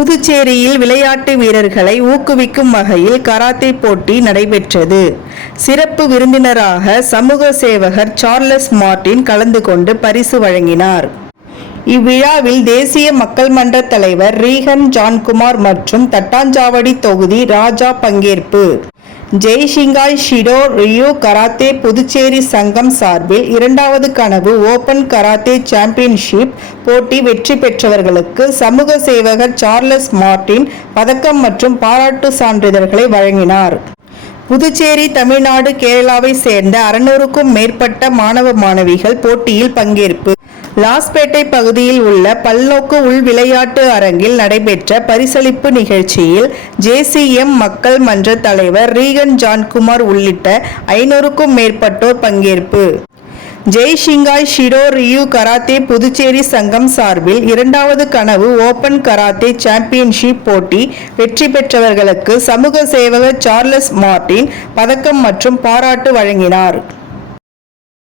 புதுச்சேரியில் விளையாட்டு வீரர்களை ஊக்குவிக்கும் வகையில் கராத்தே போட்டி நடைபெற்றது. சிறப்பு விருந்தினராக சமூக சேவகர் சார்லஸ் மார்டின் கலந்து கொண்டு பரிசு வழங்கினார். இவ்விழாவில் தேசிய மக்கள் மன்ற தலைவர் ரீகன் ஜான்குமார் மற்றும் தட்டாஞ்சாவடி தொகுதி ராஜா பங்கேற்பு. ஜெய்ஷிங்காய் ஷிடோ ரியூ கராத்தே புதுச்சேரி சங்கம் சார்பில் 2வது கனவு ஓபன் கராத்தே சாம்பியன்ஷிப் போட்டி வெற்றி பெற்றவர்களுக்கு சமூக சேவகர் சார்லஸ் மார்டின் பதக்கம் மற்றும் பாராட்டு சான்றிதழ்களை வழங்கினார். புதுச்சேரி, தமிழ்நாடு, கேரளாவை சேர்ந்த 600க்கும் மேற்பட்ட மாணவ மாணவிகள் போட்டியில் பங்கேற்பு. லாஸ்பேட்டை பகுதியில் உள்ள பல்நோக்கு உள் விளையாட்டு அரங்கில் நடைபெற்ற பரிசளிப்பு நிகழ்ச்சியில் JCM மக்கள் மன்ற தலைவர் ரீகன் ஜான்குமார் உள்ளிட்ட 500க்கும் மேற்பட்டோர் பங்கேற்பு. ஜெய்ஷிங்காய் ஷிடோ ரியூ கராத்தே புதுச்சேரி சங்கம் சார்பில் 2வது கனவு ஓபன் கராத்தே சாம்பியன்ஷிப் போட்டி வெற்றி பெற்றவர்களுக்கு சமூக சேவகர் சார்லஸ் மார்டின் பதக்கம் மற்றும் பாராட்டு வழங்கினார்.